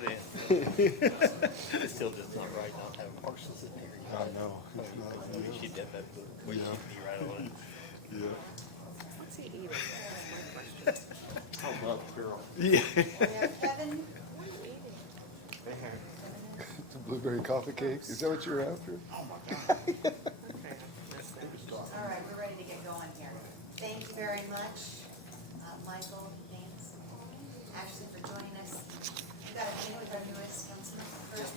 part in. It's still just not right not having parcels in here. I know. We should have that book. We should be right on it. Yeah. What's he eating? That's my question. How about Carol? We Yeah. have Kevin. What are you eating? The blueberry coffee cake, is that what you're after? Oh, my God. All right, we're ready to get going here. Thank you very much, Michael, James, Ashley, for joining us. We've got a meeting with our newest councilman first.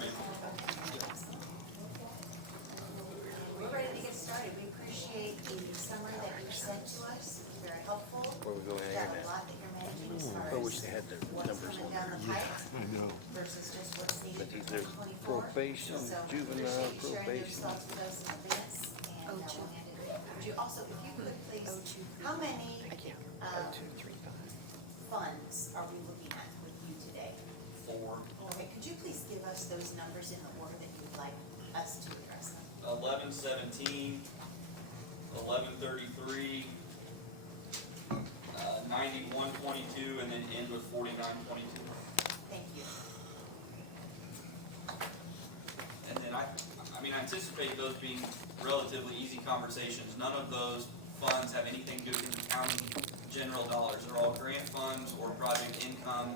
We're ready to get started. We appreciate the summary that you sent to us. It's very helpful. Where we going We've here got a now? lot that you're managing as far I wish as they had the what's numbers coming on down there. the pipe I know. versus just what's needed But for these- there's 2024. probation, So juvenile appreciate you sharing probation. those thoughts with us in advance, and Oh, we'll two. hand it. Would you also, if you could please, Oh, two. how many I can't. 2, 3, 5. funds are we looking at with you today? 4, Okay, could you please give us those numbers in the order that you'd like us to address them? 1117, 1133, 9122, and then end with 4922. Thank you. And then I anticipate those being relatively easy conversations. None of those funds have anything to do with the county general dollars. They're all grant funds or project income.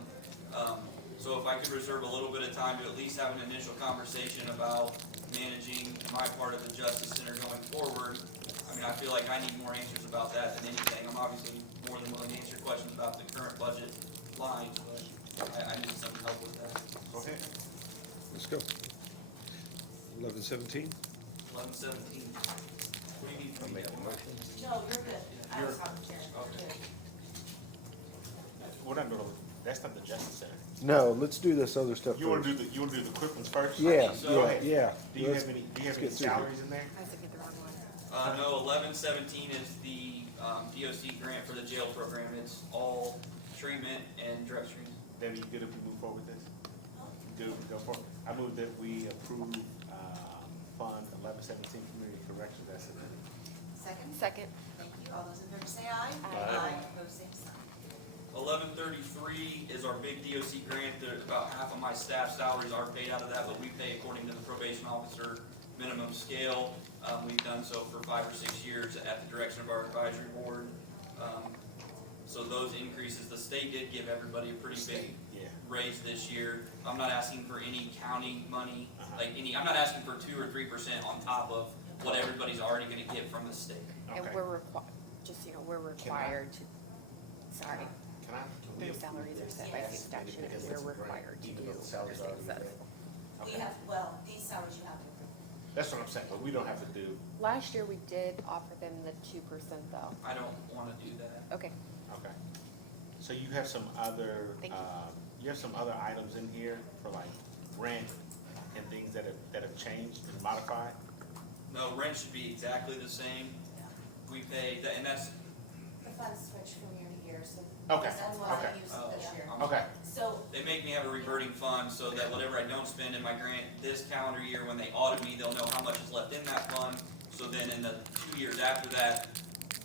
So if I could reserve a little bit of time to at least have an initial conversation about managing my part of the Justice Center going forward, I feel like I need more answers about that than anything. I'm obviously more than willing to answer questions about the current budget lines, but I need some help with that. Go ahead. Let's go. 11:17. 1117. What do you need from me? Make a motion. No, you're good. I was talking to Sharon. Okay. We're not gonna, that's not the Justice Center. No, let's do this other stuff You wanna first. do the quick ones first? Yeah, so. Go ahead. yeah. Do you Let's- have any let's get through here. salaries in there? I was looking at the wrong one. No, 1117 is the DOC grant for the jail program. It's all treatment and drug screens. Debbie, you good if we move forward with this? Good, we go forward. I move that we approve, Fund 1117 Community Corrections as submitted. Second? Second. Thank you. All those in favor say aye. Aye. Opposed, same sign. 1133 is our big DOC grant. About half of my staff salaries are paid out of that, but we pay according to the probation officer minimum scale. We've done so for 5 or 6 years at the direction of our advisory board. So those increases, the state did give everybody a pretty big Yeah. raise this year. I'm not asking for any county money, Uh-huh. I'm not asking for 2 or 3% on top of what everybody's already gonna get from the state. And Okay. we're just, we're required to, sorry, Can I? the salaries are set by state statute, and we're required to do what the state says. We have, well, these salaries you have to approve. That's what I'm saying, but we don't have to do, Last year, we did offer them the 2% though. I don't wanna do that. Okay, okay. So you have some other, Thank you. you have some other items in here for like rent and things that have changed and modified? No, rent should be exactly the same. We pay, and that's, The funds switch from year to year, so. Okay, That's what okay. I use this year. Okay, So, they make me have a reverting fund so that whatever I don't spend in my grant this calendar year, when they audit me, they'll know how much is left in that fund. So then in the 2 years after that,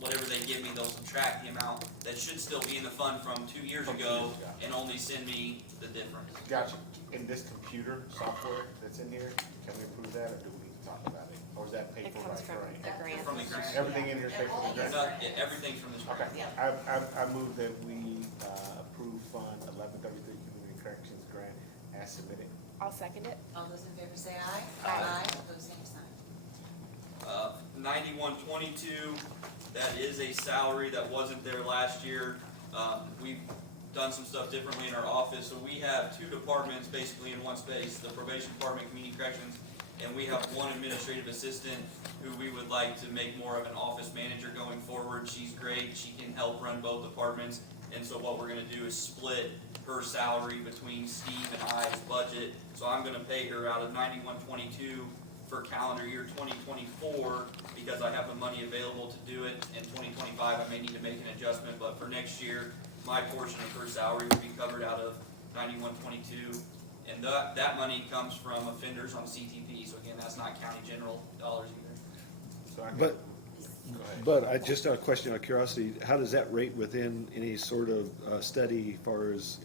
whatever they give me, they'll subtract the amount that should still be in the fund from 2 years From 2 ago years ago. and only send me the difference. gotcha. In this computer software that's in here, can we approve that or do we need to talk about it? Or is that paid it for comes by from grant? the grant. From the grant. Everything in here is paid for by grant? No, everything's from this Okay, grant. I move that we approve Fund 1133 Community Corrections Grant as submitted. I'll second it. all those in favor say aye. Aye. Opposed, same sign. 9122, that is a salary that wasn't there last year. We've done some stuff differently in our office, so we have 2 departments basically in one space, the probation department, community corrections, and we have 1 administrative assistant who we would like to make more of an office manager going forward. She's great, she can help run both departments, and so what we're gonna do is split her salary between Steve and I's budget. So I'm gonna pay her out of 9122 for calendar year 2024, because I have the money available to do it. In 2025, I may need to make an adjustment, but for next year, my portion of her salary will be covered out of 9122. And that money comes from offenders on CTP, so again, that's not county general dollars either. So I got- But, Go ahead. but I just a question of curiosity, how does that rate within any sort of study as far as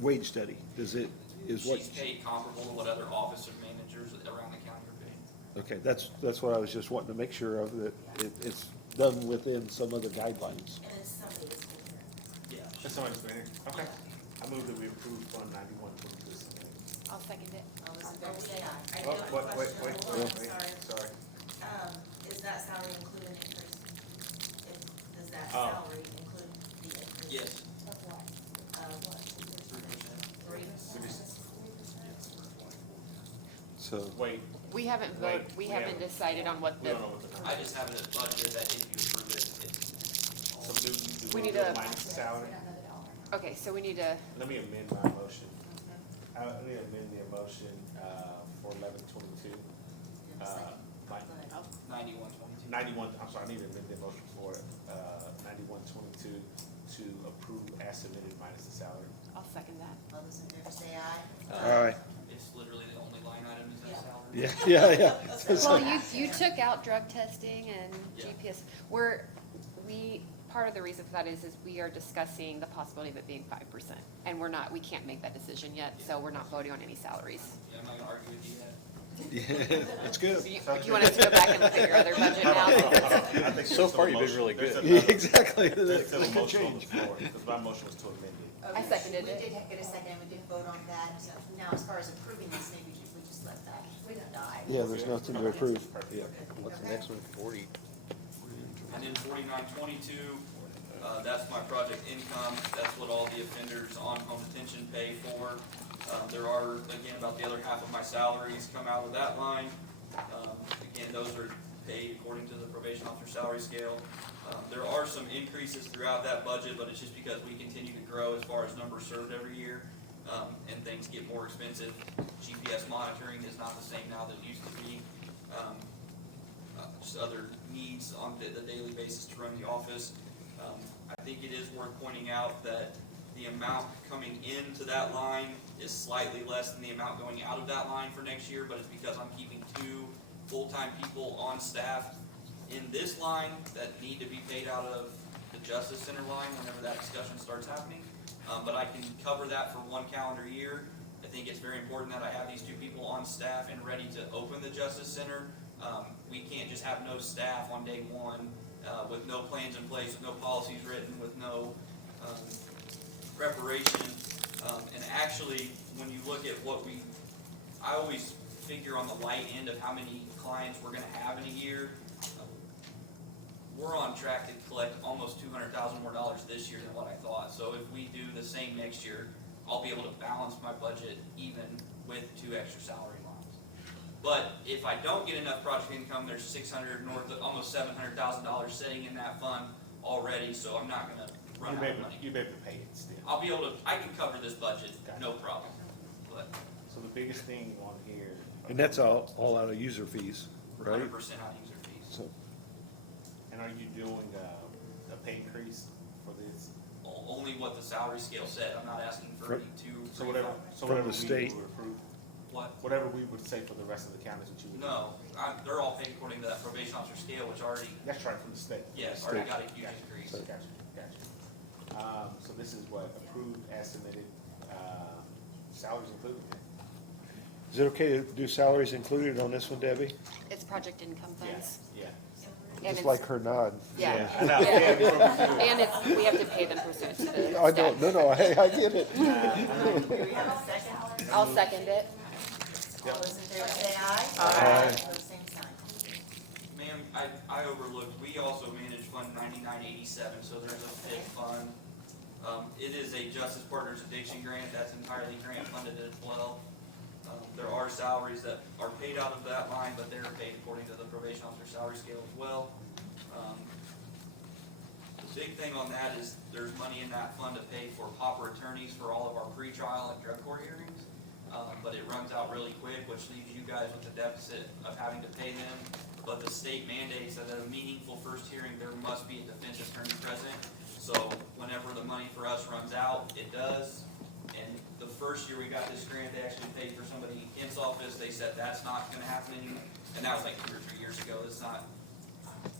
wage study? Is what? She's paid comparable to what other officer managers around the county are paid. Okay, that's what I was just wanting to make sure of, that it's done within some other guidelines. And it's somebody that's been here. Yeah. That's somebody's been here. Okay. I move that we approve Fund 91 for this. I'll second it. All those in favor say aye. I do Oh, have a wait, question. wait, Hold on, wait, sorry. sorry. Is that salary include an increase? Does that Oh. salary include the increase? Yes. Of what? What? 3%? So, Wait, We haven't Wait, we we haven't haven't- decided on what we the, don't know what the. I just have it budgeted that if you approve it, it's. So do We we need do to- minus the salary? okay, so we need to, Let me amend my motion. I need to amend the motion, for 11/22. You have a second? My- Go ahead. 9122. 91, I'm sorry, I need to amend the motion for, 91/22 to approve as submitted minus the salary. I'll second that. All those in favor say aye. all right, It's literally the only line item is that salary. yeah. Well, you took out drug testing and Yeah. GPS. Part of the reason for that is we are discussing the possibility of it being 5%. And we can't make that decision yet, so we're not voting on any salaries. Yeah, I'm not gonna argue with you yet. Yeah, that's good. So you want us to go back and look at your other budget now? I think So there's far, still a you've been motion. really There's good. Yeah, another- exactly, There's that still a could motion on the change. floor, because my motion was to amend it. I seconded We it. did get a second, and we did vote on that. Now, as far as approving this, maybe we just let that die. Yeah, there's nothing to approve. Perfect. Yeah. What's the next one? 40. And then 4922, that's my project income, that's what all the offenders on home detention pay for. There are, again, about the other half of my salaries come out of that line. Again, those are paid according to the probation officer salary scale. There are some increases throughout that budget, but it's just because we continue to grow as far as numbers served every year, and things get more expensive. GPS monitoring is not the same now that it used to be. Just other needs on the daily basis to run the office. I think it is worth pointing out that the amount coming into that line is slightly less than the amount going out of that line for next year, but it's because I'm keeping 2 full-time people on staff in this line that need to be paid out of the Justice Center line whenever that discussion starts happening. But I can cover that for 1 calendar year. I think it's very important that I have these 2 people on staff and ready to open the Justice Center. We can't just have no staff on day 1 with no plans in place, with no policies written, with no preparation. And actually, when you look at I always figure on the light end of how many clients we're gonna have in a year. We're on track to collect almost $200,000 more this year than what I thought. So if we do the same next year, I'll be able to balance my budget even with 2 extra salary lines. But if I don't get enough project income, there's almost $700,000 sitting in that fund already, so I'm not gonna run out of money. You may be able to pay it still. I can cover this budget, no problem. But So the biggest thing on here. And that's all out of user fees, right? 100% on user fees. So, And are you doing a pay increase for this? Only what the salary scale said. I'm not asking for any So whatever From the we state. would approve, What? whatever we would say for the rest of the counties that you would. No, they're all paid according to that probation officer scale, which already, That's right, from the state. yes, already got a huge increase. Gotcha. So this is what approved as submitted, salaries included. is it okay to do salaries included on this one, Debbie? It's project income funds. Yeah. And Just it's- like her nod. Yeah. I know. Yeah. And we have to pay them pursuant to the I don't, statute. no, I get it. Do we have a second? I'll second it. All those in favor say aye. Aye. Opposed, same sign. Ma'am, I overlooked, we also manage Fund 9987, so there's a FIT fund. It is a Justice Partners Addiction Grant, that's entirely grant funded as well. There are salaries that are paid out of that line, but they're paid according to the probation officer salary scale as well. The big thing on that is there's money in that fund to pay for pauper attorneys for all of our pretrial and drug court hearings. But it runs out really quick, which leaves you guys with the deficit of having to pay them. But the state mandates that at a meaningful first hearing, there must be a defense attorney present. So whenever the money for us runs out, it does. And the first year we got this grant, they actually paid for somebody in Kent's office. They said that's not gonna happen anymore. And that was like 2 or 3 years ago. It's not.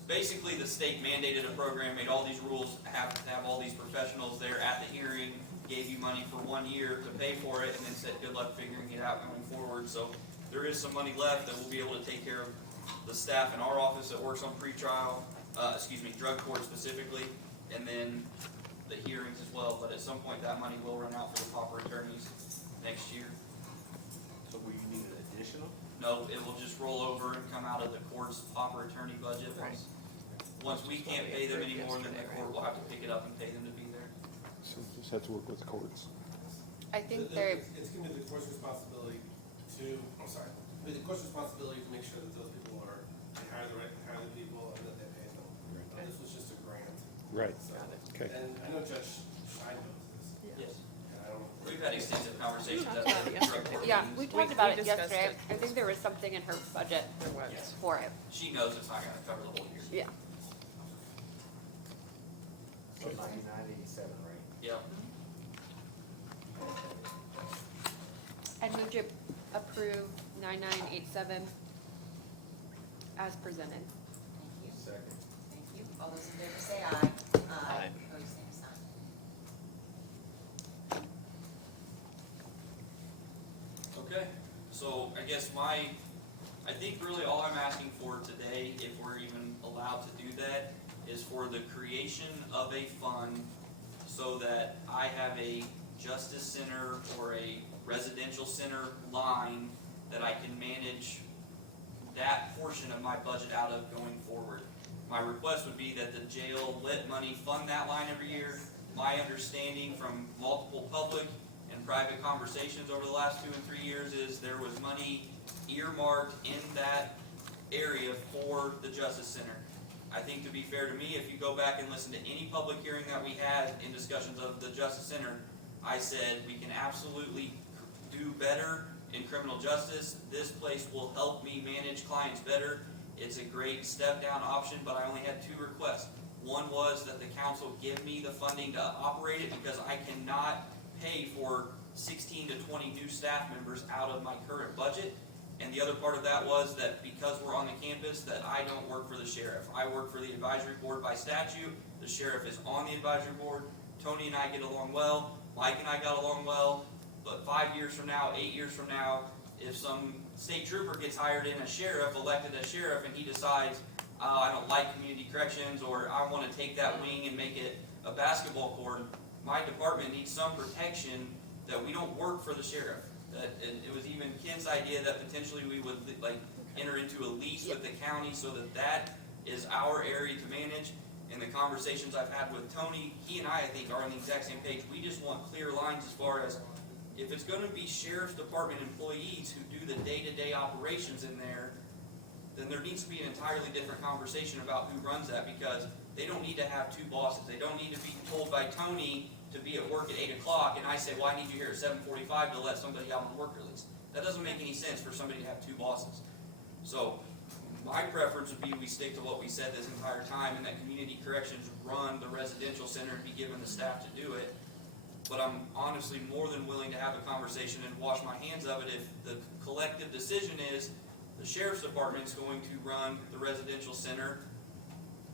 Basically, the state mandated a program, made all these rules, have to have all these professionals there at the hearing, gave you money for 1 year to pay for it, and then said, good luck figuring it out going forward. So there is some money left that we'll be able to take care of the staff in our office that works on pretrial, drug court specifically, and then the hearings as well. But at some point, that money will run out for the pauper attorneys next year. So will you need an additional? No, it will just roll over and come out of the court's pauper attorney budget. Once we can't pay them anymore, then the court will have to pick it up and pay them to be there. So just have to work with the courts. I think they're, It's gonna be the court's responsibility to, I'm sorry, the court's responsibility to make sure that those people are, they hire the people and that they pay them. This was just a grant. Right. So, Okay. and I know Judge Schein knows this, Yes. and I don't. We've had extensive conversations at the drug court. yeah, we talked about it discussed yesterday. it. I think there was something in her budget There was. for it. She knows it's not gonna cover the whole year. Yeah. So 9987, right? Yep. I move to approve 9987 as presented. Thank you. Second. Thank you. All those in favor say aye. Aye. Opposed, same sign. Okay, so I guess I think really all I'm asking for today, if we're even allowed to do that, is for the creation of a fund so that I have a justice center or a residential center line that I can manage that portion of my budget out of going forward. My request would be that the jail lit money fund that line every year. My understanding from multiple public and private conversations over the last 2 and 3 years is there was money earmarked in that area for the Justice Center. I think to be fair to me, if you go back and listen to any public hearing that we had in discussions of the Justice Center, I said we can absolutely do better in criminal justice. This place will help me manage clients better. It's a great step down option, but I only had 2 requests. One was that the council give me the funding to operate it because I cannot pay for 16 to 20 new staff members out of my current budget. And the other part of that was that because we're on the campus, that I don't work for the sheriff. I work for the advisory board by statute. The sheriff is on the advisory board. Tony and I get along well. Mike and I got along well. But 5 years from now, 8 years from now, if some state trooper gets hired in as sheriff, elected as sheriff, and he decides, I don't like community corrections, or I want to take that wing and make it a basketball court, my department needs some protection that we don't work for the sheriff. And it was even Ken's idea that potentially we would enter into a lease with the county so that is our area to manage. In the conversations I've had with Tony, he and I think are on the exact same page. We just want clear lines as far as if it's going to be sheriff's department employees who do the day-to-day operations in there, then there needs to be an entirely different conversation about who runs that, because they don't need to have 2 bosses. They don't need to be told by Tony to be at work at 8 o'clock, and I say, well, I need you here at 7:45 to let somebody out on work release. That doesn't make any sense for somebody to have 2 bosses. So my preference would be we stick to what we said this entire time, and that community corrections run the residential center and be given the staff to do it. But I'm honestly more than willing to have a conversation and wash my hands of it if the collective decision is the sheriff's department is going to run the residential center.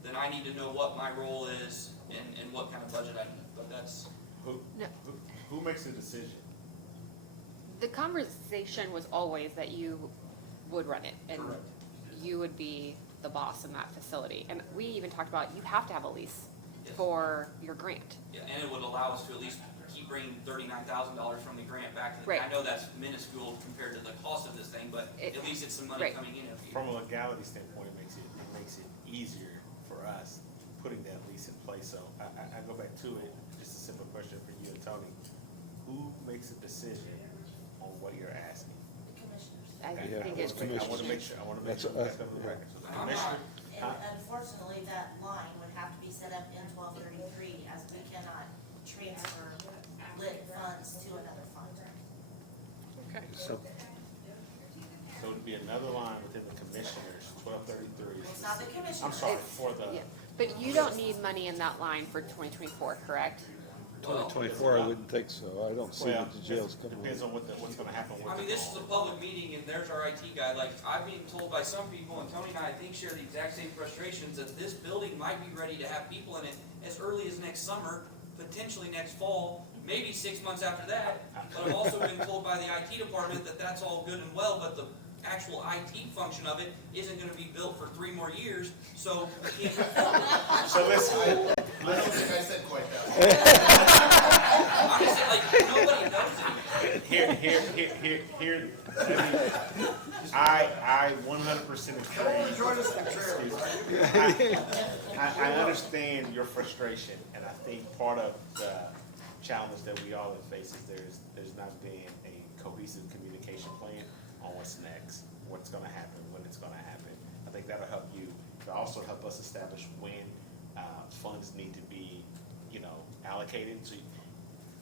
Then I need to know what my role is and what kind of budget I need. But that's Who makes the decision? The conversation was always that you would run it and correct. you would be the boss in that facility. And we even talked about you have to have a lease Yes. for your grant. Yeah, and it would allow us to at least keep bringing $39,000 from the grant back to the. Right. I know that's minuscule compared to the cost of this thing, but It- at least it's some money right. coming in every year. From a legality standpoint, it makes it easier for us putting that lease in place. So I go back to it, just a simple question for you and Tony. Who makes a decision on what you're asking? The commissioners. I Yeah, think well, it's, the I wanna make sure, That's that's on the record. So the I'm commissioner, And unfortunately, that line would have to be set up in 1233, as we cannot transfer lit funds to another fund. Okay. So, so it'd be another line within the commissioners, 1233. It's not the commissioners. I'm sorry, It's- for the, yeah. But you don't need money in that line for 2024, correct? 2024, I wouldn't think so. I don't see well, that the jail's coming depends with. on what's gonna happen with I mean, this is a public meeting, and there's our IT guy. Like, I'm being told by some people, and Tony and I think share the exact same frustrations, that this building might be ready to have people in it as early as next summer, potentially next fall, maybe 6 months after that. But I've also been told by the IT department that that's all good and well, but the actual IT function of it isn't gonna be built for 3 more years, so we can't move forward. So listen, I don't think I said quite that. I'm just saying, like, nobody knows it. here, I 100% agree. Join us in the trailer. I understand your frustration, and I think part of the challenge that we all have faced is there's not been a cohesive communication plan on what's next, what's gonna happen, when it's gonna happen. I think that'll help you. It'll also help us establish when funds need to be, allocated. So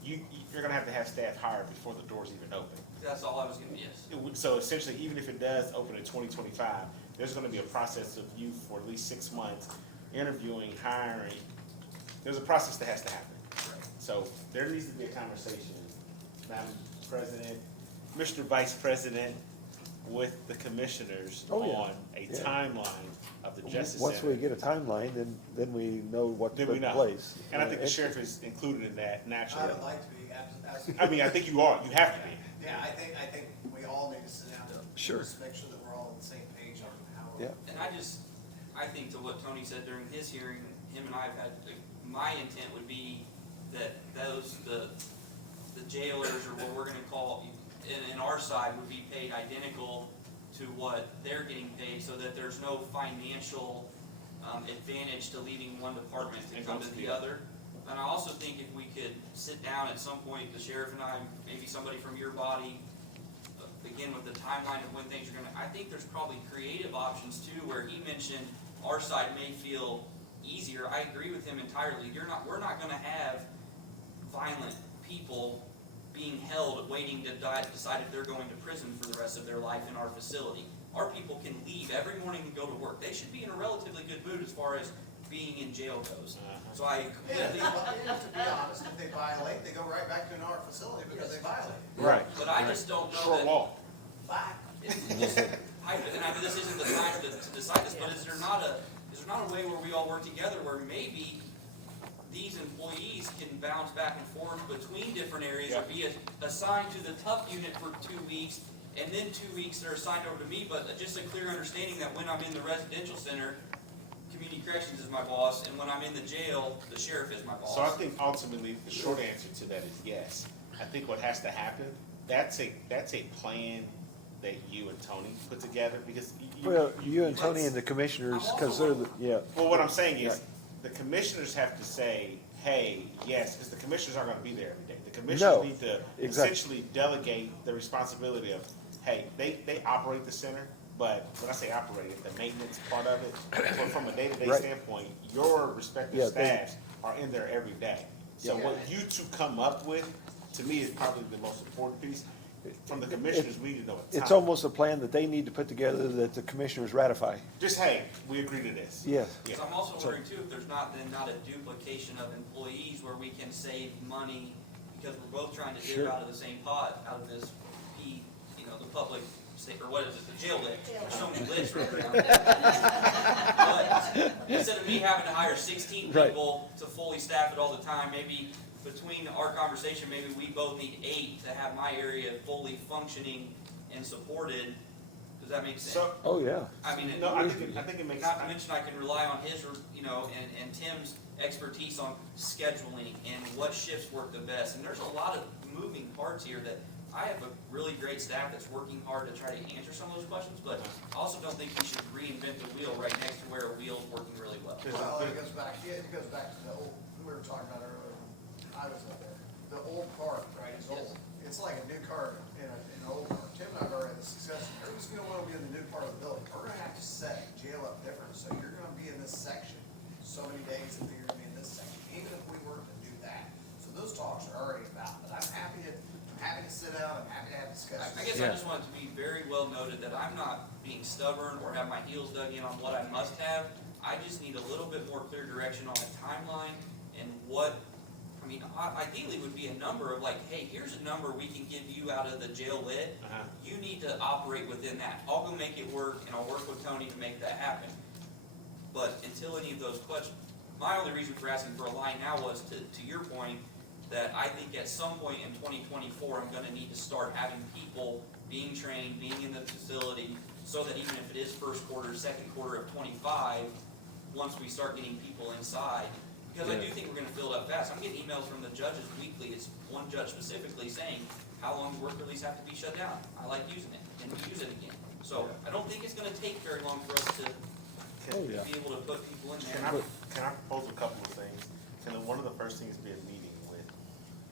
you're gonna have to have staff hired before the doors even open. That's all I was gonna, yes. So essentially, even if it does open in 2025, there's gonna be a process of you for at least 6 months, interviewing, hiring. There's a process that has to happen. So there needs to be a conversation, Madam President, Mr. Vice President, with the commissioners Oh, yeah. on a Yeah. timeline of the Justice Once we Center. get a timeline, then we know what to Then put we in know. place. And I think the sheriff is included in that I naturally. would like to be, absolutely. I mean, I think you are, you have to be. Yeah, I think we all need to sit down and Sure. just make sure that we're all on the same page on how. Yeah. And I think to what Tony said during his hearing, him and I have had, my intent would be that the jailers, or what we're gonna call, in our side, would be paid identical to what they're getting paid, so that there's no financial, advantage to leaving one department to And come go to to the the other. And I also think if we could sit down at some point, the sheriff and I, maybe somebody from your body, begin with the timeline of when things are gonna, I think there's probably creative options too, where he mentioned our side may feel easier. I agree with him entirely. We're not gonna have violent people being held, waiting to decide if they're going to prison for the rest of their life in our facility. Our people can leave every morning and go to work. They should be in a relatively good mood as far as being in jail goes. So I Yeah, completely, to be honest, if they violate, they go right back to our facility because they violate. Right. but I just don't know Short that. wall. Bye. And I mean, this isn't the time to decide this, but is there not a way where we all work together where maybe these employees can bounce back and forth between different areas, or be assigned to the tough unit for 2 weeks, and then 2 weeks they're assigned over to me, but just a clear understanding that when I'm in the residential center, community corrections is my boss, and when I'm in the jail, the sheriff is my boss. So I think ultimately, the short answer to that is yes. I think what has to happen, that's a plan that you and Tony put together, because Well, you and Tony and the commissioners, because they're the, yeah. Well, what I'm saying is, the commissioners have to say, hey, yes, because the commissioners aren't gonna be there every day. The commissioners No, need to exactly. essentially delegate the responsibility of, hey, they operate the center, but when I say operate it, the maintenance part of it, but from a day-to-day Right. standpoint, your respective Yeah, they- staffs are in there every day. So what you two come up with, to me, is probably the most important piece. From the commissioners, we need to know a time. It's almost a plan that they need to put together that the commissioners ratify. Just, hey, we agree to this. Yes. Yeah. So I'm also worried too, if there's not a duplication of employees where we can save money, because we're both trying to dip Sure. out of the same pot, out of this the public, or what is it, the jail lit. There's so many lits right now. But instead of me having to hire 16 Right. people to fully staff it all the time, maybe between our conversation, maybe we both need 8 to have my area fully functioning and supported. Does that make sense? So, Oh, yeah. I mean, no, I think it makes. not to mention I can rely on his, and Tim's expertise on scheduling and what shifts work the best. And there's a lot of moving parts here that I have a really great staff that's working hard to try to answer some of those questions, but I also don't think we should reinvent the wheel right next to where a wheel's working really well. Well, it goes back to the old, we were talking about earlier, when I was up there, the old car, right, is old. It's like a new car in an old car. Tim and I have already had the success, everybody's gonna wanna be in the new part of the building. We're gonna have to set jail up different, so you're gonna be in this section so many days, and you're gonna be in this section, even if we were to do that. So those talks are already about, but I'm happy to sit down, I'm happy to have discussions. I guess I just want it to be very well noted that I'm not being stubborn or have my heels dug in on what I must have. I just need a little bit more clear direction on a timeline and what, ideally would be a number of like, hey, here's a number we can give you out of the jail lit. You need to operate within that. I'll go make it work, and I'll work with Tony to make that happen. But until any of those questions, my only reason for asking for a line now was to your point, that I think at some point in 2024, I'm gonna need to start having people being trained, being in the facility, so that even if it is first quarter, second quarter of 25, once we start getting people inside, because I do think we're gonna fill it up fast. I'm getting emails from the judges weekly, it's one judge specifically saying, how long does work release have to be shut down? I like using it, and we use it again. So I don't think it's gonna take very long for us to Oh, yeah. be able to put people in Can there. I propose a couple of things? Can one of the first things be a meeting with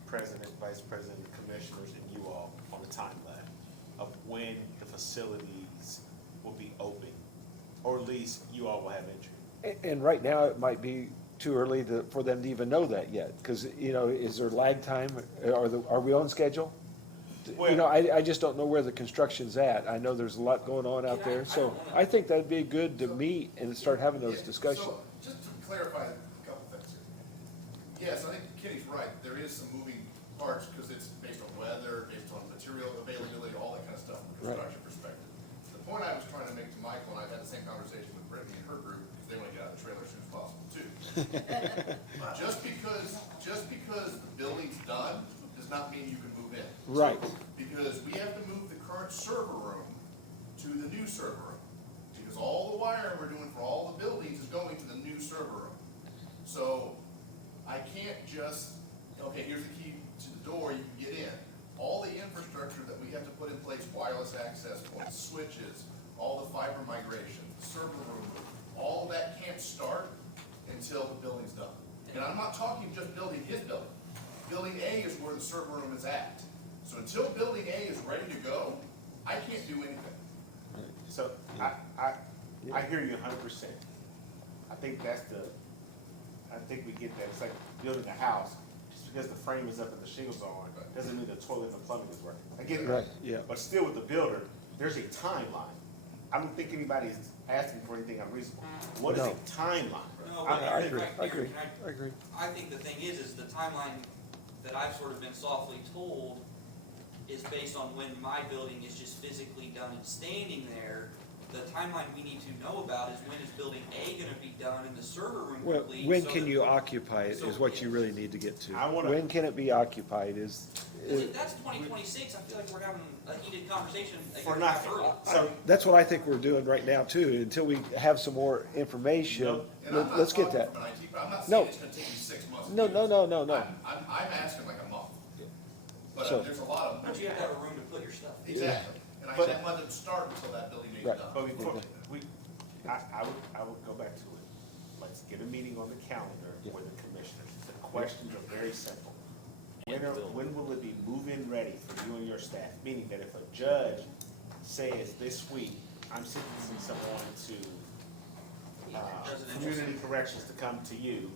president, vice president, commissioners, and you all on the timeline of when the facilities will be open? Or at least you all will have entry. And right now, it might be too early for them to even know that yet, because, is there lag time? Are we on schedule? I just don't know where the construction's at. I know there's a lot going on out there, so I think that'd be good to meet and start having those discussions. So, just to clarify a couple things here. Yes, I think Kenny's right, there is some moving parts, because it's based on weather, based on material availability, all that kind of stuff from a construction perspective. The point I was trying to make to Michael, and I've had the same conversation with Brittany and her group, because they want to get out of the trailer as soon as possible too. Just because the building's done, does not mean you can move in. Right. Because we have to move the current server room to the new server room. Because all the wiring we're doing for all the buildings is going to the new server room. So I can't just, okay, here's the key to the door, you can get in. All the infrastructure that we have to put in place, wireless access points, switches, all the fiber migration, server room, all of that can't start until the building's done. And I'm not talking just building his building. Building A is where the server room is at. So until building A is ready to go, I can't do anything. So I hear you 100%. I think we get that. It's like building a house. Just because the frame is up and the shingles are on, doesn't mean the toilet and the plumbing is working. I get Right, that. yeah. But still with the builder, there's a timeline. I don't think anybody's asking for anything unreasonable. What is No. a timeline? No, I but agree, right I here, agree, can I agree. I think the thing is the timeline that I've sort of been softly told is based on when my building is just physically done and standing there. The timeline we need to know about is when is building A gonna be done and the server room Well, complete? when so can that you we're- occupy it is what you really need to get to. I wanna- When can it be occupied is, If that's 2026, I feel like we're having a heated conversation. a For year nothing. early. So that's what I think we're doing right now too, until we have some more information. And I'm not Let's get talking that. from an IT, but I'm not No. saying it's gonna take you 6 months. to No, do no, this. no, no, no. I'm asking like a month. But So- there's a lot of. But you have to have a room to put your stuff. Exactly. And I But- can't let them start until that building is Right. done. But before, I would go back to it. Let's get a meeting on the calendar with the commissioners. The questions are very simple. When will it be move-in ready for you and your staff? Meaning that if a judge says this week, I'm sentencing someone to community corrections to come to you,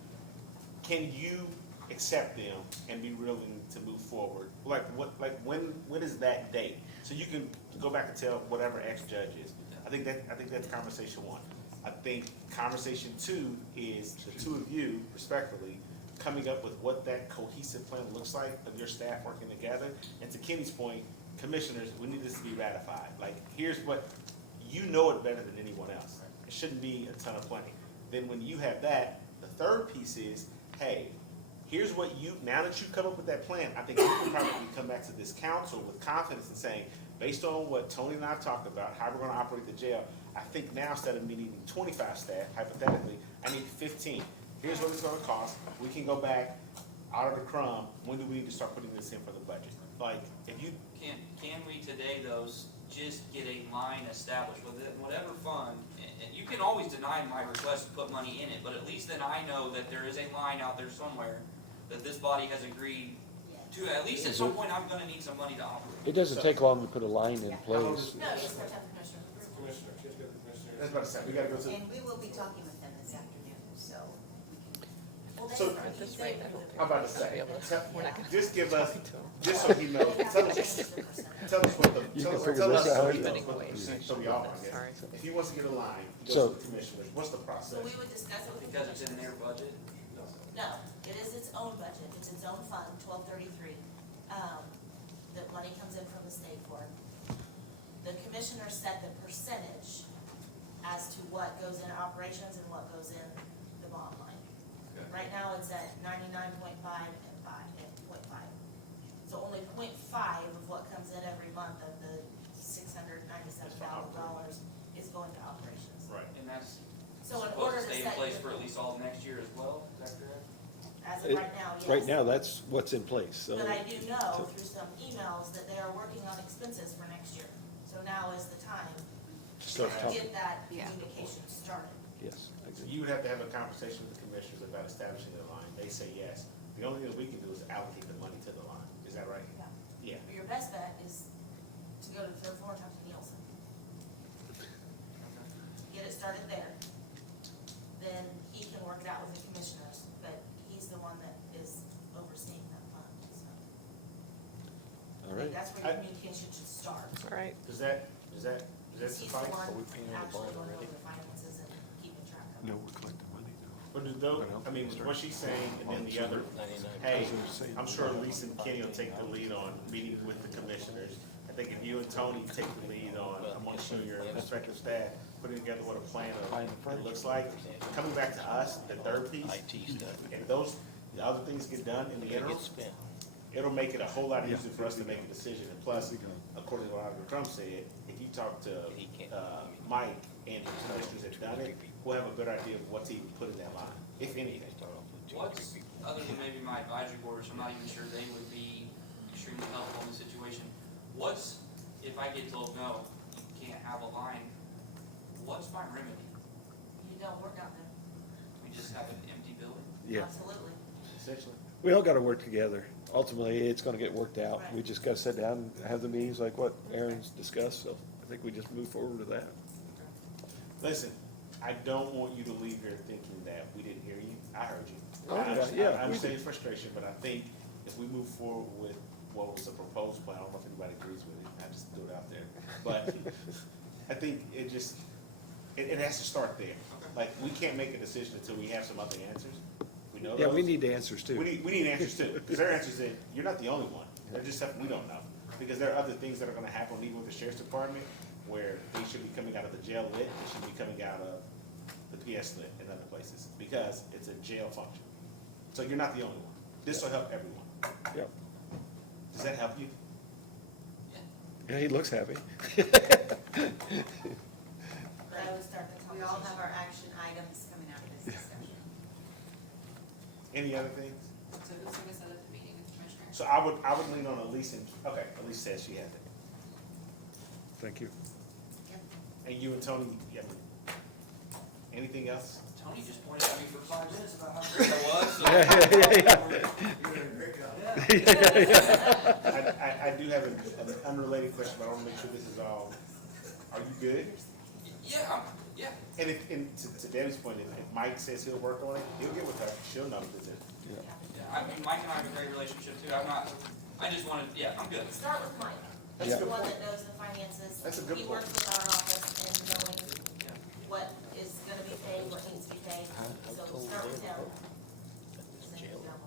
can you accept them and be willing to move forward? When is that date? So you can go back and tell whatever ex-judge is. I think that's conversation one. I think conversation two is the two of you, respectfully, coming up with what that cohesive plan looks like of your staff working together. And to Kenny's point, commissioners, we need this to be ratified. Like, here's what, you know it better than anyone else. It shouldn't be a ton of planning. Then when you have that, the third piece is, hey, here's what now that you've come up with that plan, I think you can probably come back to this council with confidence and saying, based on what Tony and I have talked about, how we're gonna operate the jail, I think now instead of me needing 25 staff, hypothetically, I need 15. Here's what it's gonna cost. We can go back out of the crumb. When do we need to start putting this in for the budget? Like, if you, Can we today, though, just get a line established with it, whatever fund? And you can always deny my request to put money in it, but at least then I know that there is a line out there somewhere that this body has agreed to, at least at some point, I'm gonna need some money to operate. It doesn't take long to put a line in place. No, just for town commissioner. Commissioner, just go to the commissioner. that's about to say, we gotta go to. And we will be talking with them this afternoon, so. Well, that's So- what he This said. rate, I don't think I'm about to we'll say, be able to- tell- we're not gonna just give us, talk to him. just so he knows, tell us what the, You tell can us, figure tell this us out. so he knows Spending what the away. percent, so we all, I Sorry. guess. If he wants to get a line, he So- goes to the commissioners, what's the process? So we would discuss it with the Because it's in commissioners. their budget. No, it is its own budget, it's its own fund, 1233, that money comes in from the state for. The commissioner set the percentage as to what goes in operations and what goes in the bottom line. Okay. Right now, it's at 99.5 and 5, and 0.5. So only 0.5 of what comes in every month of the $697,000 is going to operations. Right. And that's So in supposed order to to stay in set place your- for at least all of next year as well, is that correct? As of right now, yes. Right now, that's what's in place, so. But I do know through some emails that they are working on expenses for next year. So now is the time Start to talking. get that Yeah. communication started. Yes, I So agree. you would have to have a conversation with the commissioners about establishing the line. They say yes. The only thing that we can do is allocate the money to the line. Is that right? Yeah. Yeah. But your best bet is to go to the third floor and talk to Nielsen. Get it started there. Then he can work it out with the commissioners, but he's the one that is overseeing that fund, so. All I think right. that's where your communication should start. All right. Does that Because he's the suffice? one Are we paying on the actually bond going already? over the finances and keeping track of it. No, we're collecting money now. But do those, I mean, what she's saying, and then the other, hey, I'm sure Lisa and Kenny will take the lead on meeting with the commissioners. I think if you and Tony take the lead on amongst you and your respective staff, putting together what a plan of it looks like, coming back to us, the third piece, and those, the other things get done in the interim, it'll make it a whole lot easier for us to make a decision. And plus, according to what Auditor Crum said, if you talk to, Mike and the commissioners that done it, we'll have a better idea of what to even put in that line, if anything. What's, other than maybe my advisory boards, I'm not even sure they would be extremely helpful in the situation. What's, if I get told, no, you can't have a line, what's my remedy? You don't work out there. We just have an empty building? Yeah, Absolutely. Essentially. we all gotta work together. Ultimately, it's gonna get worked out. Right. We just gotta sit down and have the meetings like what Aaron's discussed, so I think we just move forward with that. Listen, I don't want you to leave here thinking that we didn't hear you. I heard you. Oh, I yeah, understand- yeah, I we understand did. your frustration, but I think if we move forward with what was a proposed plan, I don't know if anybody agrees with it, I just threw it out there. But I think it just, it has to start there. Like, we can't make a decision until we have some other answers. We know Yeah, those. we need the answers too. We need answers too, because their answers is, you're not the only one. There's just stuff we don't know. Because there are other things that are gonna happen even with the sheriff's department, where they should be coming out of the jail lit, they should be coming out of the PS lit and other places, because it's a jail function. So you're not the only one. This will help everyone. Yep. Does that help you? Yeah, he looks happy. That would start the We conversation. all have our action items coming out of this discussion. Any other things? So who's gonna set up the meeting with the commissioners? So I would lean on Elise and, okay, Elise says she has it. Thank you. And you and Tony, yeah, anything else? Tony just pointed at me for 5 minutes about how great I was, so. You're doing a great job. I do have an unrelated question, but I wanna make sure this is all, are you good? Yeah. And if, and to Debbie's point, if Mike says he'll work on it, he'll get with her, she'll know that it. Yeah, I mean, Mike and I have a great relationship too, I just wanted, yeah, I'm good. Start with Mike. That's He's a the good one point. that knows the finances. That's a good He point. works with our office and knowing what is gonna be paid, what needs to be paid. So start with him. And then go down.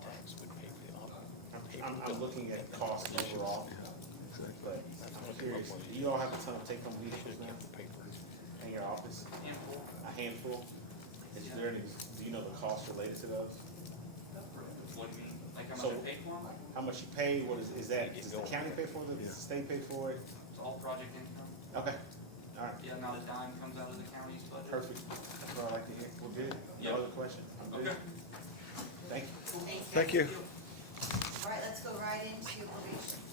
I'm looking at cost overall, but I'm curious, do you all have a ton of take-home vehicles now in your office? Handful. A handful? Is there any, do you know the cost related to those? What do you mean? Like how So- much I paid for them? How much you pay, what is that, does the county pay for it, does the state pay for it? It's all project income. Okay, all right, Yeah, not a dime comes out of the county's budget. perfect, that's what I like to hear, well, good, Yep. no other questions? I'm good. Okay. Thank you. Thank you. All right, let's go right into probation.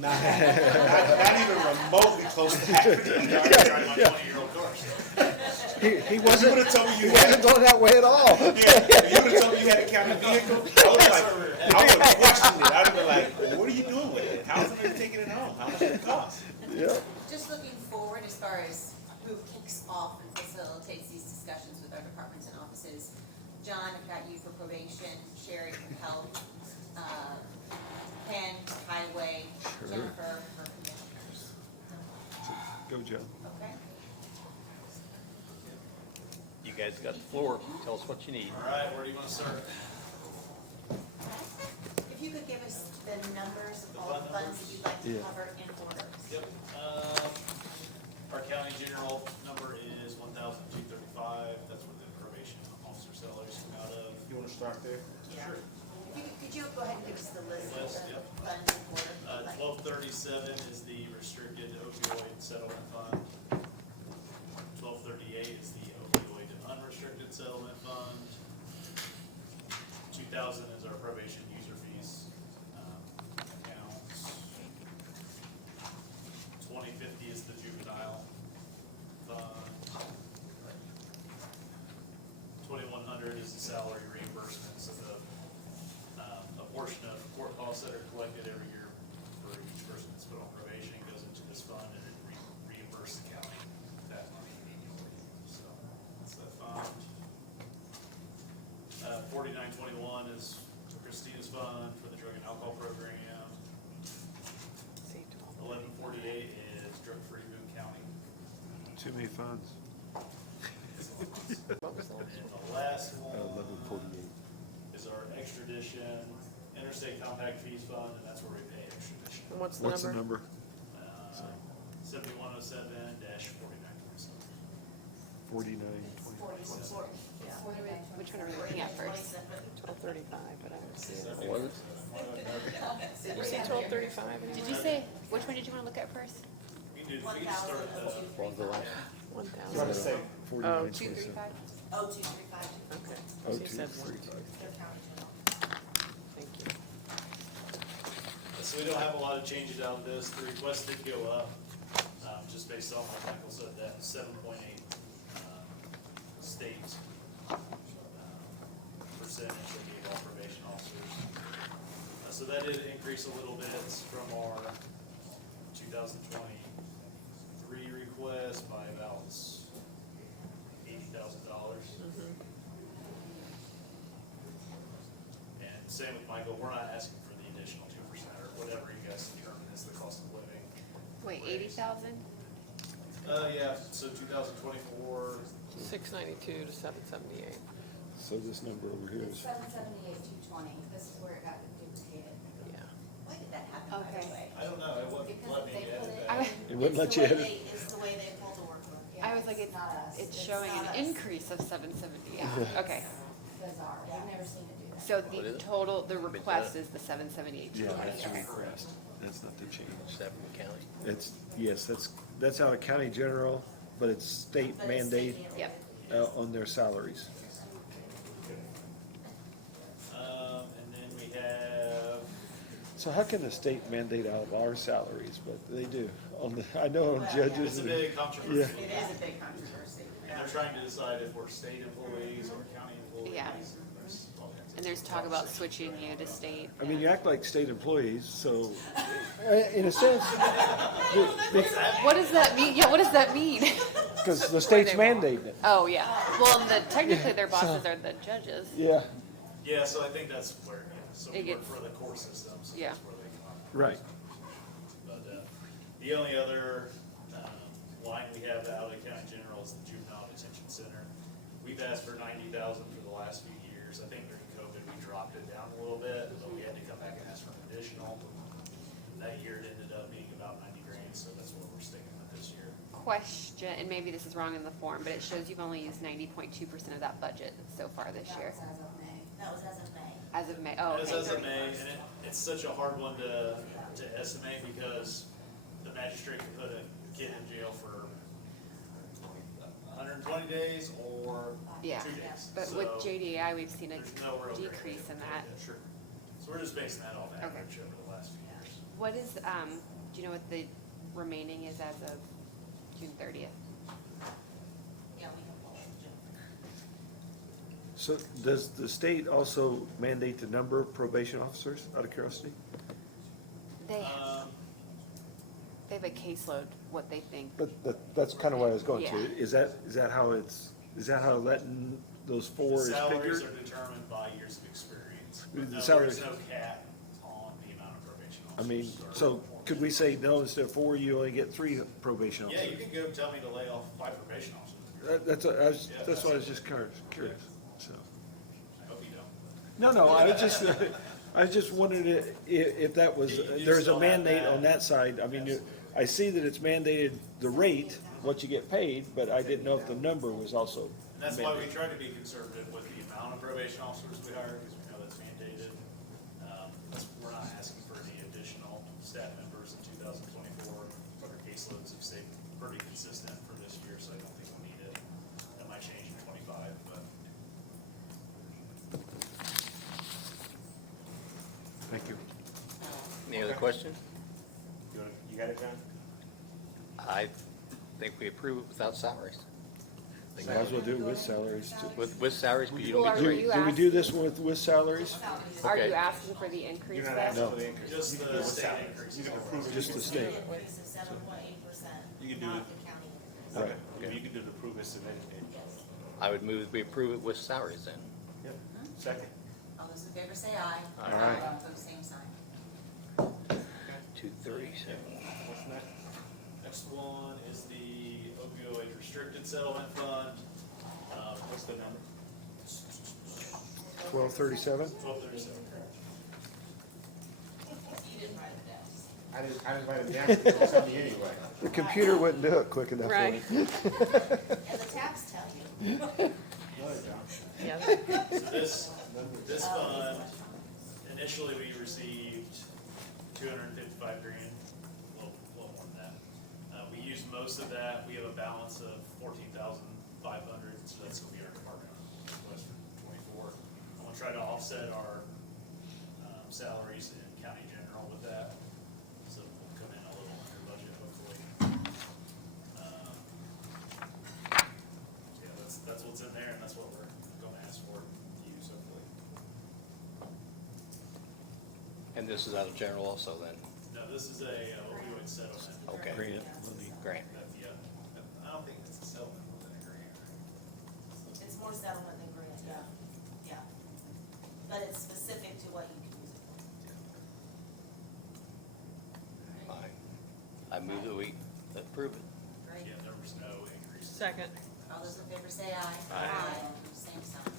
Not even remotely close to happening. He You wasn't, would've told me he you had, wasn't going that way at all. yeah, if you would've told me you had a county vehicle, I would've questioned it, I'd have been like, well, what are you doing with it? How's it taking it home? How much does it cost? Yeah. Just looking forward as far as who kicks off and facilitates these discussions with our departments and offices. John, I've got you for probation, Sherry for health, Ken, highway, Jennifer for commissioners. Go, Joe. Okay? You guys got the floor. Tell us what you need. All right, where do you want to start? If you could give us the numbers of all the funds that you'd like to Yeah. cover in order. Yep. Our county general number is 1,235. That's where the probation officer salaries come out of. You wanna start there? Yeah. Sure. Could you go ahead and give us the list of List, the yep. funds in order? 1237 is the restricted opioid settlement fund. 1238 is the opioid unrestricted settlement fund. 2000 is our probation user fees accounts. 2050 is the juvenile fund. 2100 is the salary reimbursements of a portion of court costs that are collected every year for each person that's put on probation goes into this fund and it reimburses the county that money annually. So that's that fund. 4921 is Christina's fund for the drug and alcohol program. 1148 is drug-free Boone County. Too many funds. And the last one 1148. is our extradition interstate compact fees fund, and that's where we pay extradition. And what's the What's the number? number? 7107-4927. 49. Which one are we looking at first? 1235, but I don't see it. What is Did you say 1235? Did you say, which one did you wanna look at first? We can start the, Well, the last, Trying to 1,000. say, 49, 235? 0235, Okay. Oh, You said 1. 235. the county general. Thank you. so we don't have a lot of changes out of this. The request did go up, just based on what Michael said, that 7.8 state percentage that gave all probation officers. So that did increase a little bit from our 2023 request by about $80,000. And same with Michael, we're not asking for the additional 2% or whatever you guys determine is the cost of living. Wait, 80,000? Yeah, so 2024, 692 to 778. So this number over here is, 778,220, this is where it got duplicated. Yeah. Why did that happen, by Okay. the way? I don't know, it wouldn't Because let me they get put it it. back. it wouldn't let you edit. It's the way they pulled the workbook. I was like, It's not us. it's showing not an us. increase of 770, yeah, okay. Bizarre, we've never seen it do that. So What is the it? total, the request is the 778. yeah, that's the request. That's not the change. Seven County. It's, yes, that's out of county general, but it's state But it's mandate state Yep. on their salaries. And then we have, So how can the state mandate out of our salaries, but they do? On the, I know on judges. it's a and- big controversy. Yeah. It is a big controversy. And they're trying to decide if we're state employees or county employees. Yeah. There's all kinds of And there's talk about switching you to state. I mean, you act like state employees, so, in a sense, What does that mean? Yeah, what does that mean? because the state's mandating it. Oh, yeah. Well, technically their bosses are the judges. Yeah, Yeah, so I think that's where, so It we work gets- for the court system, so Yeah. that's where they come up. right. But, the only other, line we have out of county general is the juvenile detention center. We've asked for 90,000 for the last few years. I think during COVID, we dropped it down a little bit, but we had to come back and ask for an additional. That year it ended up being about 90 grand, so that's what we're sticking with this year. Question, and maybe this is wrong in the form, but it shows you've only used 90.2% of that budget so far this year. That was as of May. As of May, oh, As okay. of May, and it's such a hard one to estimate because the magistrate can put a kid in jail for 120 days or 2 Yeah, days. but with So JDI, we've seen a there's no real decrease in that. Yeah, sure. So we're just basing that off Okay. average over the last few years. What is, do you know what the remaining is as of June 30th? Yeah, we can pull it. So does the state also mandate the number of probation officers, out of curiosity? They have a caseload, what they think. But that's kind of what I was going Yeah. to. Is that how those four The is salaries figured? are determined by years of experience. The But no, salaries- there's no cap on the amount of probation I mean, officers. so could we say, no, instead of 4, you only get 3 probation Yeah, you officers? can go tell me to lay off 5 probation officers. That's why I was just curious, so. I hope you don't. No, I was just wondering if that was, You just there's a don't have mandate that. on that side. I mean, I see that it's mandated the rate, what you get paid, but I didn't know if the number was also And that's why we mandated. try to be conservative with the amount of probation officers we hire, because we know that's mandated. pretty consistent for this year, so I don't think we'll need it. That might change in 25, but. Thank you. Any other questions? You got it, John? I think we approve it without salaries. Might as well do it with salaries too. With salaries, because you don't Well, get are paid. you Do we do this with salaries? Are you Okay. asking for the increase You're not then? asking No. for the increase. Just You can the do it with state salary. increase. You can approve it. Just the state. Increase of 7.8%, You can do not it. the county increase. Okay, Okay. you can do the approve as submitted. Yes. I would move that we approve it with salaries then. Yep. Second. All those in favor say aye. Aye. Opposed, same sign. 237. What's next? Next one is the opioid restricted settlement fund. What's the number? 1237? 1237. You didn't write it down. I just write it down, it's something anyway. The computer wouldn't do it quick enough for me. Right. And the tabs tell you. Yeah, So this fund, initially we received 255 grand, a little more than that. We used most of that, we have a balance of 14,500, so that's gonna be our department request for 24. I'm gonna try to offset our salaries in county general with that, so we'll come in a little under budget hopefully. Yeah, that's what's in there, and that's what we're gonna ask for to use hopefully. And this is out of general also then? No, this is a opioid settlement. Okay. Grant. Grant. Yeah, I don't think it's a settlement within a grant. It's more settlement than grant, yeah. But it's specific to what you can use it for. Fine. I move that we approve it. Great. Yeah, there was no increase. second. All those in favor say aye. Aye. Opposed, same sign.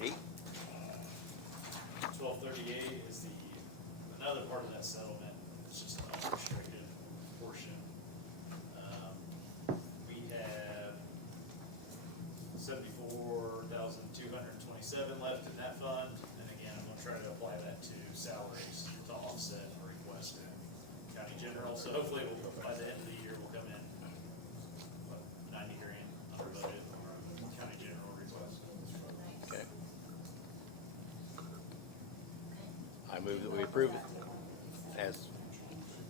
1238. 1238 is another part of that settlement, it's just an unrestricted portion. We have 74,227 left in that fund, and again, I'm gonna try to apply that to salaries to offset a request in county general, so hopefully by the end of the year, we'll come in, what, 90 grand under budget on our county general request. Okay. Okay. I move that we approve it.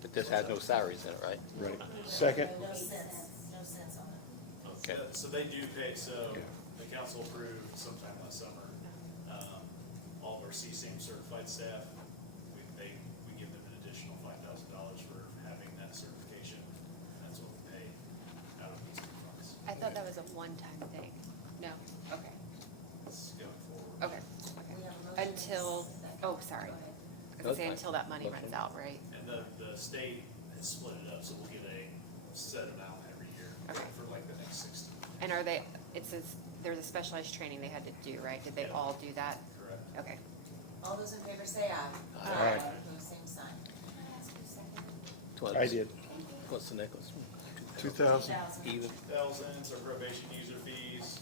But this has no salaries in it, right? Right. Second? No sense on it. Okay. So they do pay, so the council approved sometime last summer, all of our CSAM certified staff, we give them an additional $5,000 for having that certification. That's what we pay out of these two funds. I thought that was a one-time thing. No? Okay, It's going forward. okay, We have a okay. motion. Until, oh, sorry. I was gonna say until that money runs out, right? And the state has split it up, so we'll get a set amount every year Okay. for like the next 6 to. And are they, it says, there's a specialized training they had to do, right? Did they Yeah. all do that? Correct. Okay. All those in favor say aye. Aye. Opposed, same sign. What's- I did. What's the necklace? 2,000. Even? Thousands are probation user fees.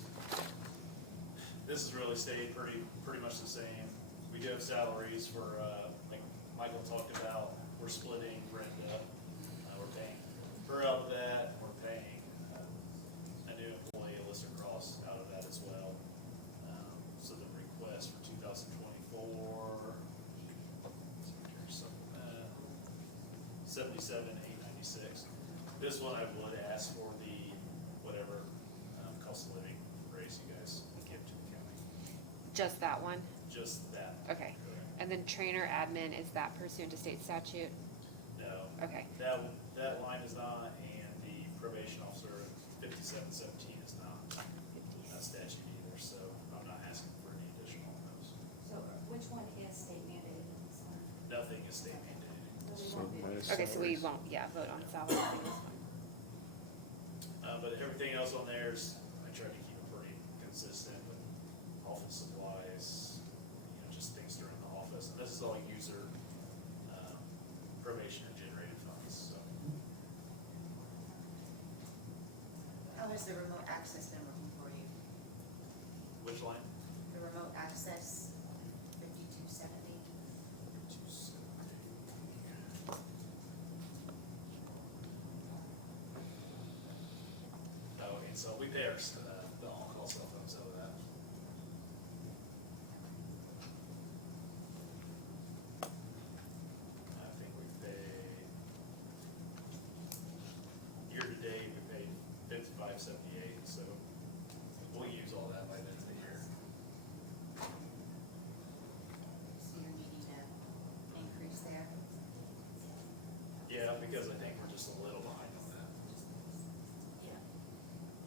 This has really stayed pretty much the same. We do have salaries for, like Michael talked about, we're splitting Brenda. We're paying her out of that, we're paying a new employee, Alyssa Cross, out of that as well. So the request for 2024, 77,896. This one I would ask for the whatever cost of living raise you guys give to the county. Just that one? Just that. Okay. And then trainer admin, is that pursuant to state statute? No. Okay. That line is not, and the probation officer 5717 is not statute either, so I'm not asking for any additional on those. So which one is state mandated in this one? Nothing is state mandated. So minus Okay, so we salaries. won't, yeah, vote on salary on this one. But everything else on there is, I try to keep it pretty consistent with office supplies, just things during the office. And this is all user probation and generated funds, so. How has the remote access been working for you? Which line? The remote access 5270? so we pay our, the on-call cell phones out of that. I think we paid, year to date, we paid $55.78, so we'll use all that by the end of the year. So you're needing to increase there? Yeah, because I think we're just a little behind on that, Yeah.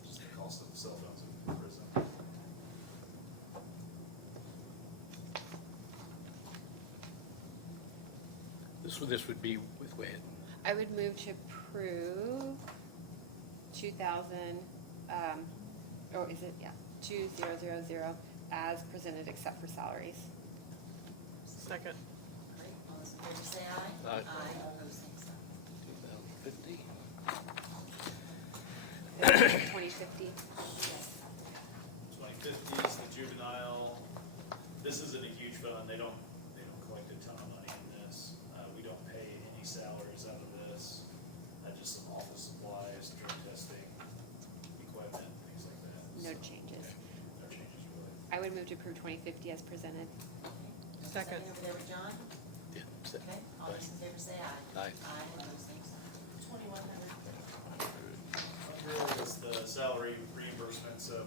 just the cost of cell phones in prison. This would be with, go ahead. I would move to approve 2,000, or is it, yeah, 2000 as presented except for salaries. Second. Great, all those in favor say aye. Aye. Opposed, same sign. 2050. 2050. 2050 is the juvenile, this isn't a huge fund, they don't collect a ton of money in this. We don't pay any salaries out of this, just some office supplies, drug testing, equipment, things like that. No So, changes. No changes really. I would move to approve 2050 as presented. Second over there with John? Yeah, Okay, all those in favor say aye. Aye. Aye, opposed, same sign. 2100. Here is the salary reimbursement, so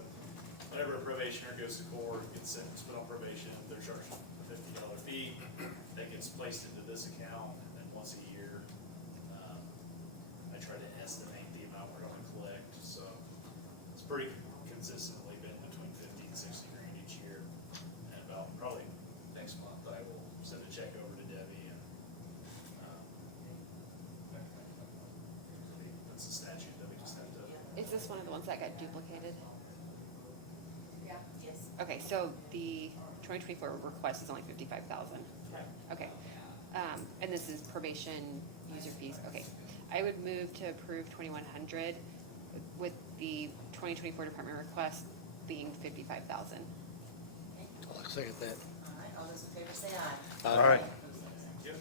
whenever a probationer goes to court, gets sentenced, put on probation, they're charged a $50 fee. That gets placed into this account, and then once a year, I try to estimate the amount we're gonna collect, so it's pretty consistently been between 50 and 60 grand each year. And about, probably next month, I will send a check over to Debbie and, that's a statute that we just have to. Is this one of the ones that got duplicated? Yeah. Yes. Okay, so the 2024 request is only 55,000. Okay, and this is probation user fees, okay. I would move to approve 2,100 with the 2024 department request being 55,000. Okay, I'll second that. all right, all those in favor say aye. Aye. Opposed, same sign. Yep.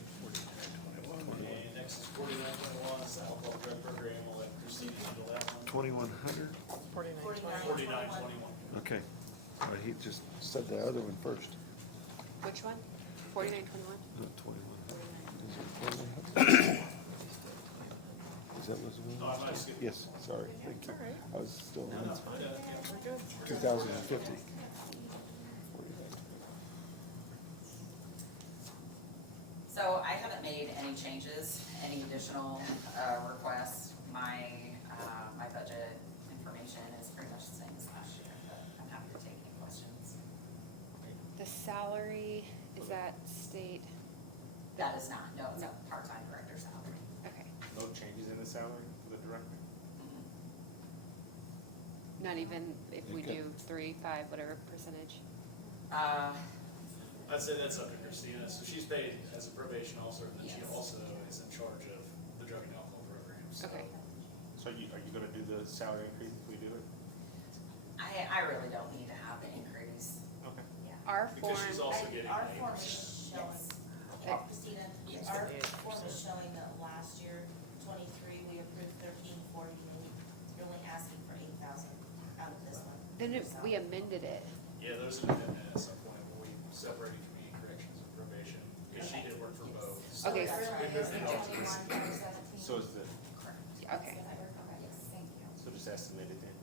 And next is 4921, it's the alcohol drug program, I'll let Christine handle that one. 2,100? 4921. Okay. All right, he just said the other one first. Which one? 4921? Not 21. Is it 2,100? Is that what's No, I'm not skipping. Yes, sorry, thank you. I was still No, on no, we're good. 2050. So I haven't made any changes, any additional requests. My budget information is pretty much the same as last year, but I'm happy to take any questions. The salary, is that state? That is not, no, it's a No. part-time director salary. Okay, No changes in the salary for the director? Mhm. not even if we Okay. do 3, 5, whatever percentage? I'd say that's up to Christina, so she's paid as a probation officer, and then she Yes. also is in charge of the drug and alcohol program, so. Okay. So are you gonna do the salary increase if we do it? I really don't need to have the increase. Okay. Yeah. Our form, Because she's also getting Our an form 8%. is showing, Yes. Christina, Yes. our form is showing that last year, 23, we approved 1340, and you're only asking for 8,000 out of this one. then we amended it. Yeah, there's an amendment at some point when we separated community corrections and probation, because she did work for both. so Okay. So it really we is moved the it all to this. 21, 17? So is the, Correct. Okay, Yes, Thank you. so just estimate it then?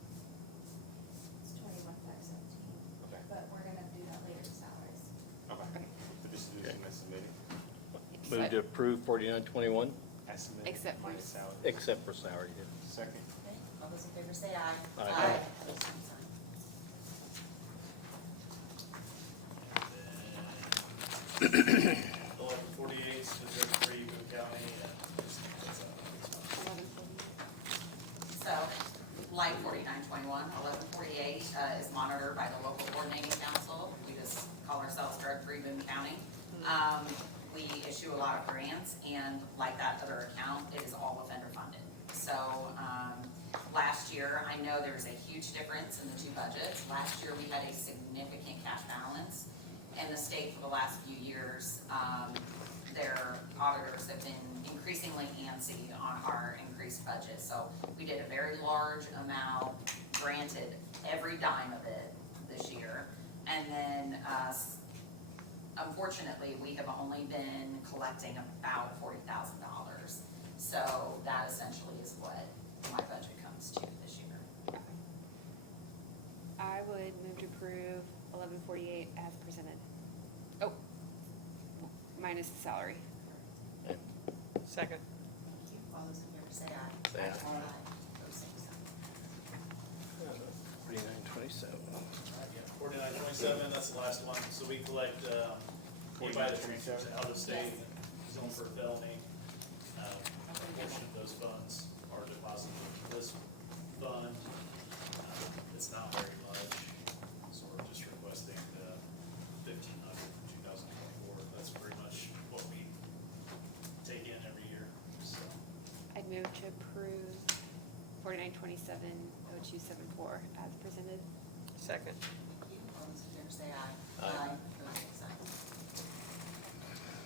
It's 21,517, Okay. but we're gonna do that later in salaries. Okay. So just do some estimating, Move to approve 4921, estimate Except for- minus salary. except for salary. Yeah. Second. Okay, all those in favor say aye. Aye. Opposed, same sign. And then 1148 is the drug-free Boone County, and that's 1140. So, like 4921, 1148 is monitored by the local coordinating council. We just call ourselves drug-free Boone County. We issue a lot of grants, and like that other account, it is all offender funded. So, last year, I know there was a huge difference in the two budgets. Last year, we had a significant cash balance, and the state for the last few years, their auditors have been increasingly antsy on our increased budget. So we did a very large amount granted every dime of it this year. And then, unfortunately, we have only been collecting about $40,000. So that essentially is what my budget comes to this year. I would move to approve 1148 as presented. Oh, minus the salary. Second. Thank you. All those in favor say aye. Say aye. Those same sign. 4927. Yeah, 4927, that's the last one. So we collect, anybody that transfers out of state, zone for felony. A portion of those funds are deposited into this fund. It's not very much, so we're just requesting 1,500 for 2024. That's pretty much what we take in every year, so. I'd move to approve 4927 0274 as presented. Second. Thank you. All those in favor say aye. Aye. Those same sign.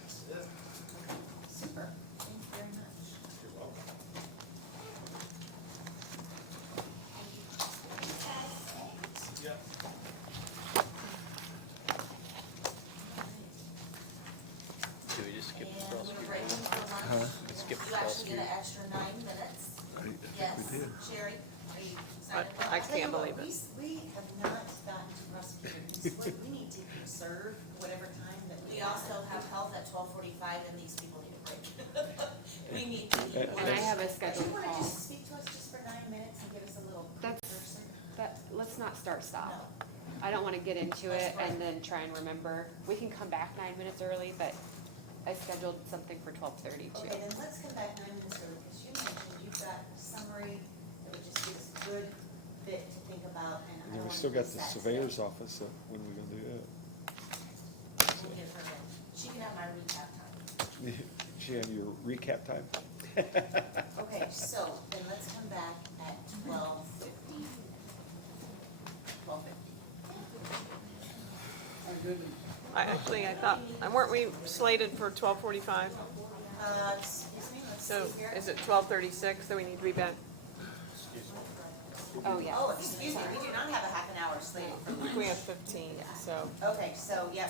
That's it. Super. Thank you very much. You're welcome. Yeah. Do we just skip the And we're prosecutor? breaking for lunch. Skip the You actually get prosecutor. an extra 9 minutes. Yes, Sherry, are you excited about I that? Tell you can't what, believe it. We have not gotten to prosecutor. We need to conserve whatever time that we also have health at 12:45 and these people need a break. We need to eat. And I have a scheduled Do you wanna call. just speak to us just for 9 minutes and give us a little That's- precursor? Let's not start No. stop. I don't wanna get into it and then try and remember. We can come back 9 minutes early, but I scheduled something for 12:30 too. Okay, then let's come back 9 minutes early, because you mentioned you've got a summary that would just give us a good bit to think about, and I And don't then we wanna still got miss the that surveyor's stuff. office, so when are we gonna do We'll give her that. She can have my recap time. that? She had your recap time? Okay, so then let's come back at 12:50. 12:50. I thought, weren't we slated for 12:45? Excuse me, let's So see here. is it 12:36 that we need to be back? Oh, yeah. Oh, excuse me, we do not have a half an hour slated for lunch. We have 15, so. Okay, so, yeah,